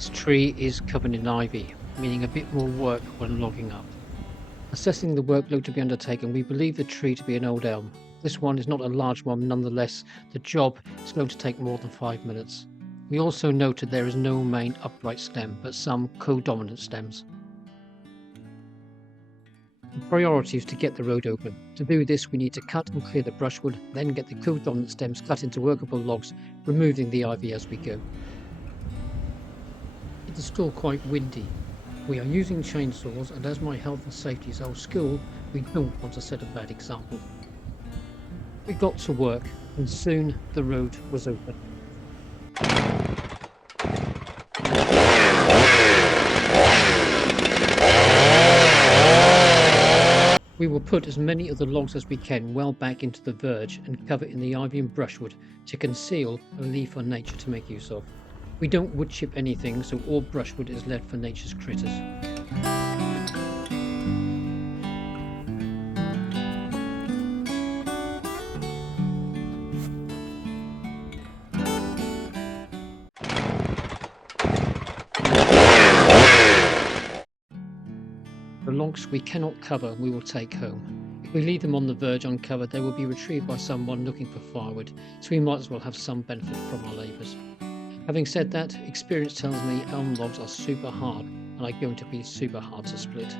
This tree is covered in ivy, meaning a bit more work when logging up. Assessing the workload to be undertaken, we believe the tree to be an old elm. This one is not a large one, nonetheless, the job is going to take more than 5 minutes. We also noted there is no main upright stem, but some co-dominant stems. The priority is to get the road open. To do this, we need to cut and clear the brushwood, then get the co-dominant stems cut into workable logs, removing the ivy as we go. It is still quite windy. We are using chainsaws, and as my health and safety is our school, we don't want to set a bad example. We got to work, and soon the road was open. We will put as many of the logs as we can well back into the verge and cover in the ivy and brushwood to conceal and leave for nature to make use of. We don't wood chip anything, so all brushwood is left for nature's critters. The logs we cannot cover we will take home. If we leave them on the verge uncovered, they will be retrieved by someone looking for firewood, so we might as well have some benefit from our labours. Having said that, experience tells me elm logs are super hard and are going to be super hard to split.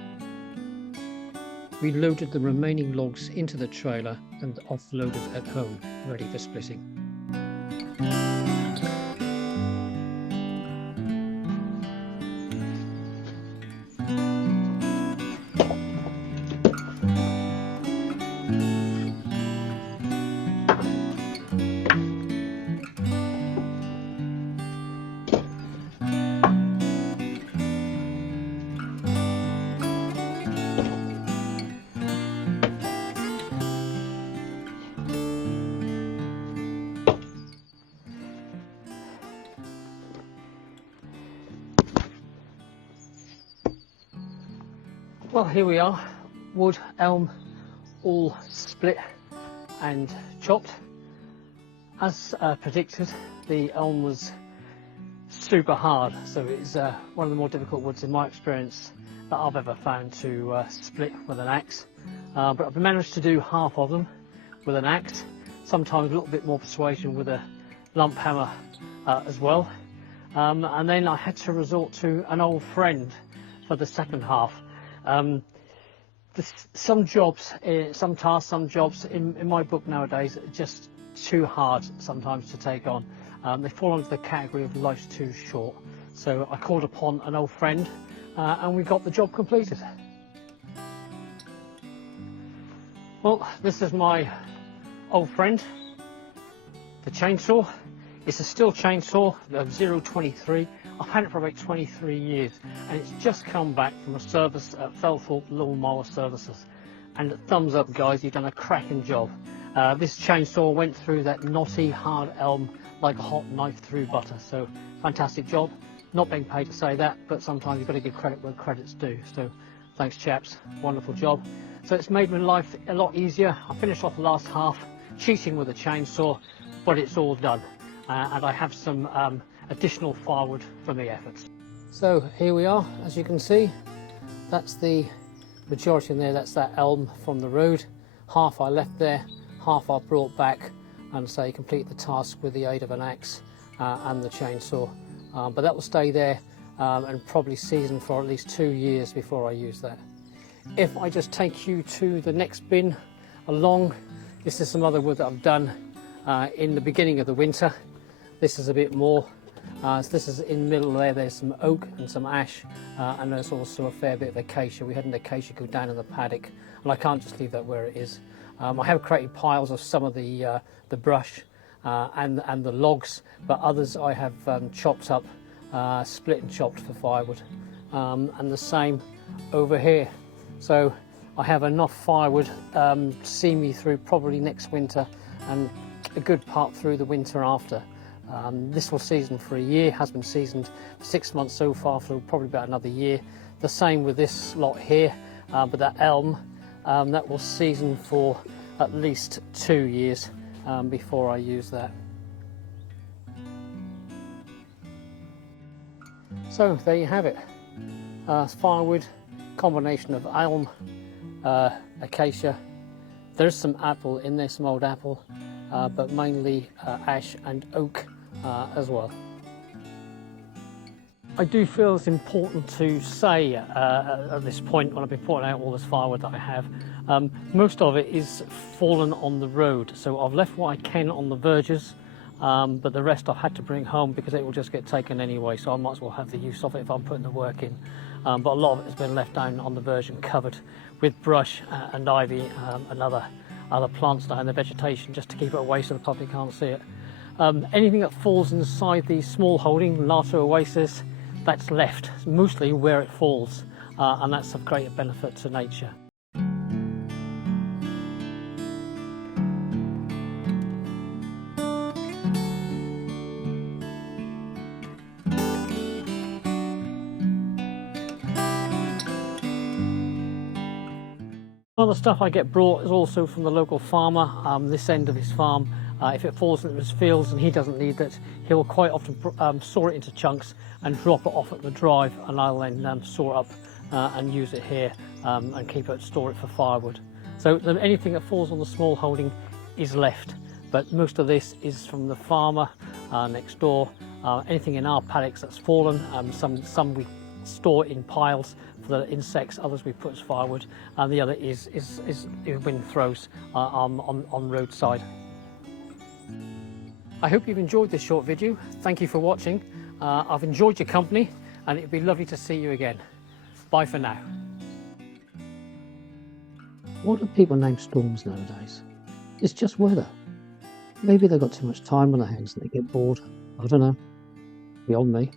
We loaded the remaining logs into the trailer and offloaded at home, ready for splitting. Well, here we are, wood, elm, all split and chopped. As predicted, the elm was super hard, so it's one of the more difficult woods in my experience that I've ever found to split with an axe. But I've managed to do half of them with an axe, sometimes a little bit more persuasion with a lump hammer as well. And then I had to resort to an old friend for the second half. Some jobs, some tasks, some jobs in my book nowadays are just too hard sometimes to take on. They fall into the category of life's too short. So I called upon an old friend and we got the job completed. Well, this is my old friend, the chainsaw. It's a steel chainsaw of 023. I've had it for about 23 years and it's just come back from a service at Felthorpe Lawnmower Services. And thumbs up guys, you've done a cracking job. This chainsaw went through that knotty hard elm like a hot knife through butter, so fantastic job. Not being paid to say that, but sometimes you've got to give credit where credit's due, so thanks chaps, wonderful job. So it's made my life a lot easier. I finished off the last half cheating with a chainsaw, but it's all done. And I have some additional firewood from the efforts. So here we are, as you can see, that's the majority in there, that's that elm from the road. Half I left there, half I brought back and say complete the task with the aid of an axe and the chainsaw. But that will stay there and probably season for at least 2 years before I use that. If I just take you to the next bin along, this is some other wood that I've done in the beginning of the winter. This is a bit more. So this is in the middle there, there's some oak and some ash, and there's also a fair bit of acacia. We had an acacia go down in the paddock, and I can't just leave that where it is. I have created piles of some of the brush and the logs, but others I have chopped up, split and chopped for firewood, and the same over here. So I have enough firewood to see me through probably next winter and a good part through the winter after. This will season for a year, has been seasoned for 6 months so far, for probably about another year. The same with this lot here, but that elm, that will season for at least 2 years before I use that. So there you have it. Firewood, combination of elm, acacia. There's some apple in there, some old apple, but mainly ash and oak as well. I do feel it's important to say at this point, when I've been putting out all this firewood that I have, most of it is fallen on the road. So I've left what I can on the verges, but the rest I've had to bring home because it will just get taken anyway. So I might as well have the use of it if I'm putting the work in. But a lot of it has been left down on the verge and covered with brush and ivy and other plants down in the vegetation, just to keep it away so the public can't see it. Anything that falls inside the Smallholding Larter Oasis, that's left mostly where it falls, and that's of great benefit to nature. All the stuff I get brought is also from the local farmer, this end of his farm. If it falls into his fields and he doesn't need it, he'll quite often saw it into chunks and drop it off at the drive, and I'll then saw it up and use it here and store it for firewood. So anything that falls on the Smallholding is left, but most of this is from the farmer next door. Anything in our paddocks that's fallen, some we store in piles for the insects, others we put as firewood, and the other is wind throws on roadside. I hope you've enjoyed this short video. Thank you for watching. I've enjoyed your company, and it'd be lovely to see you again. Bye for now. What do people name storms nowadays? It's just weather. Maybe they've got too much time on their hands and they get bored. I don't know. Beyond me.